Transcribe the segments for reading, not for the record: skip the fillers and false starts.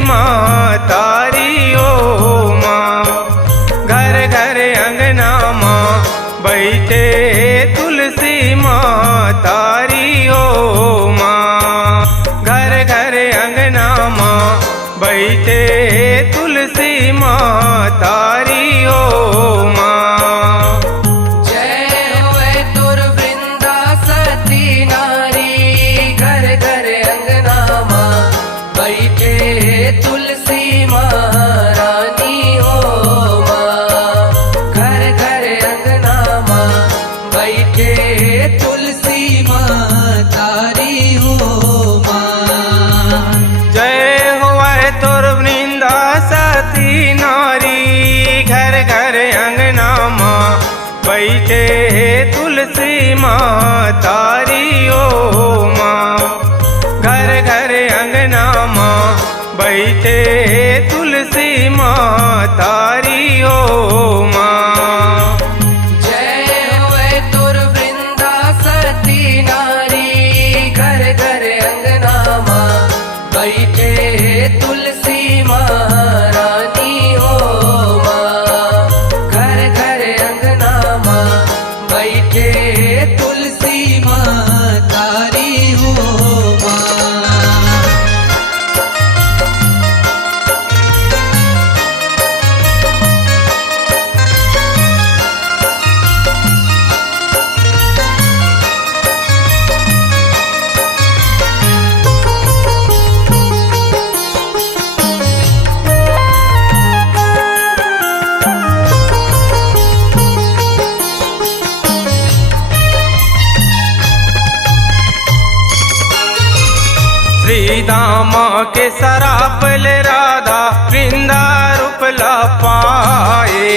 माँ तारी ओ माँ। घर घर अंगना माँ बैठे तुलसी माँ तारी ओ माँ। घर घर अंगना माँ बैठे तुलसी माँ तारी ओ माँ। तुलसी महारानी हो माँ। घर घर अंगना माँ बैठे तुलसी माँ तारी हो माँ। जय होए तोर वृंदा सती नारी। घर घर अंगना माँ बैठे तुलसी माँ तारी ओ माँ। घर घर अंगना माँ बैठे तुलसी माँ तारी ओ माँ। जय होए तोर वृंदा सती नारी। घर घर अंगना माँ बैठे तुलसी महारानी हो माँ। घर घर अंगना माँ बैठे तुलसी माँ तारी हो माँ। श्रीदामा के सरापल राधा वृंदा रूप ला पाए।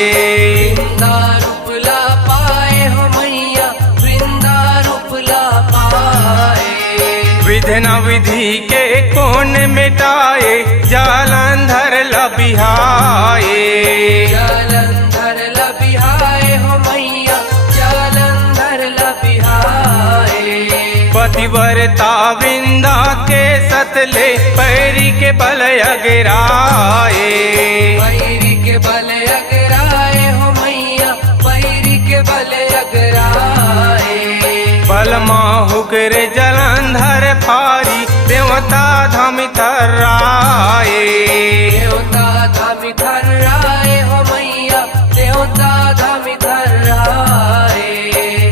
वृंदा रूप ला पाए हो मैया। वृंदा रूप ला पाए। विधना विधि के कौन मिटाए जालंधर लबिहाए। जालंधर लबिहाए हो मैया। जालंधर लबिहाए। पतिव्रता वृंदा के सतले पैरी के बल अगराए। पैरी के बल अगराए हो मैया। पैरी के बल अगराए। बलमा हुकर जलंधर फारी देवता धाम थर्राए। देवता धाम थर्राए हो मैया। देवता धाम थर्राए।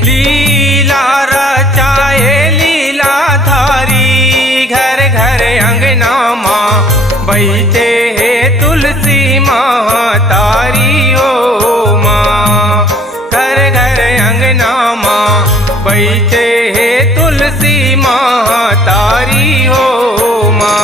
लीला रचाए लीला धारी। घर घर अंगना माँ बैठे तुलसी माँ तारी ओ माँ। घर घर अंगना माँ बैठे तुलसी माँ तारी ओ माँ।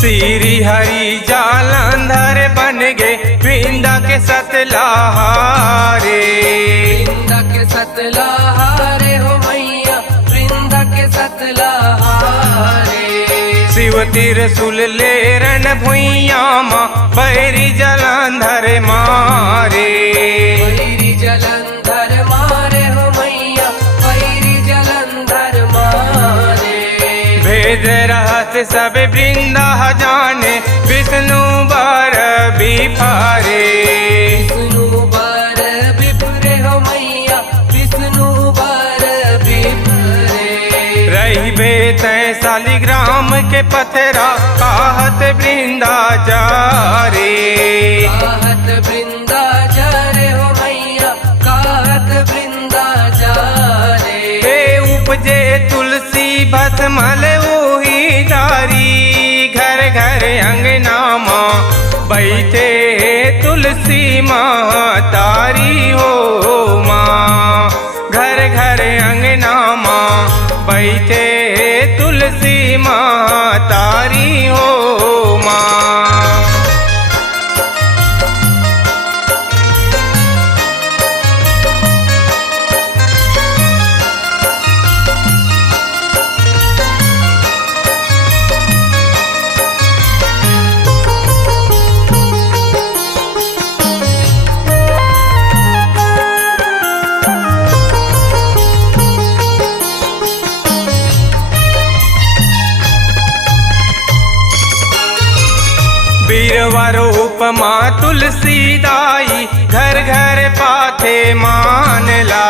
श्री हरि जालंधर बन गए वृंदा के सतलाहारे। वृंदा के सतलाहारे हो मैया। वृंदा के सतलाहारे। शिव त्रिशूल ले रण भुइया माँ बैरी जलंधर मारे। बैरी जलंधर मारे हो मैया। बैरी जलंधर मारे। भेद रहस्य सब वृंदा जाने विष्णु बर बिफारे। विष्णु बर बिफरे हो मैया। विष्णु बर बिफरे। रही तै शालिग्राम के पथरा कहत वृंदा जारे। कहत वृंदा जारे हो मैया। कहत वृंदा जारे। हे उपजे तुलसी भस्मल ओही डारी। घर घर अंगना माँ बैठे तुलसी माँ तारी हो माँ। घर घर अंगना माँ बैठे तुलसी माँ तारी हो माँ। रूप माँ तुलसी दाई घर घर पाथे मानला।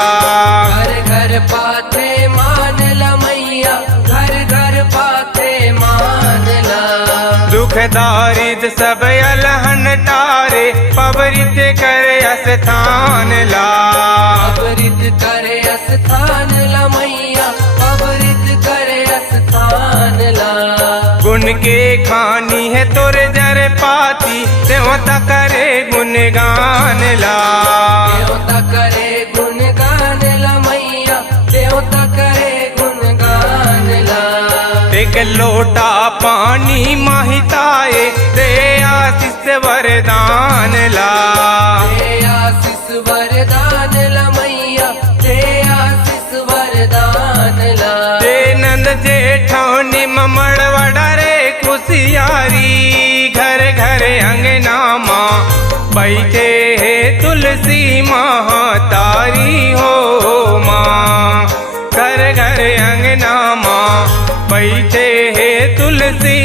घर घर पाथे मानला मैया, घर घर पाथे मानला। दुख दारिद सब अलहन टारे पवरित करे स्थान ला। पवरित करे स्थान ला मैया, पवरित करे स्थान ला। गुण के खानी है तोरे जर पाती देवता करे गुणगान ला। देवता करे गुणगान ला मैया, देवता करे गुणगान ला। एक लोटा पानी महिताए दे आशीष वरदान ला। दे आशीष वरदान ला मैया, दे आशीष वरदान ला। दे नंद जेठौनी ममड़ वडरे खुशियारी घर घर अंगना माँ बैठे है तुलसी महतारी हो माँ। घर घर अंगना माँ बैठे है तुलसी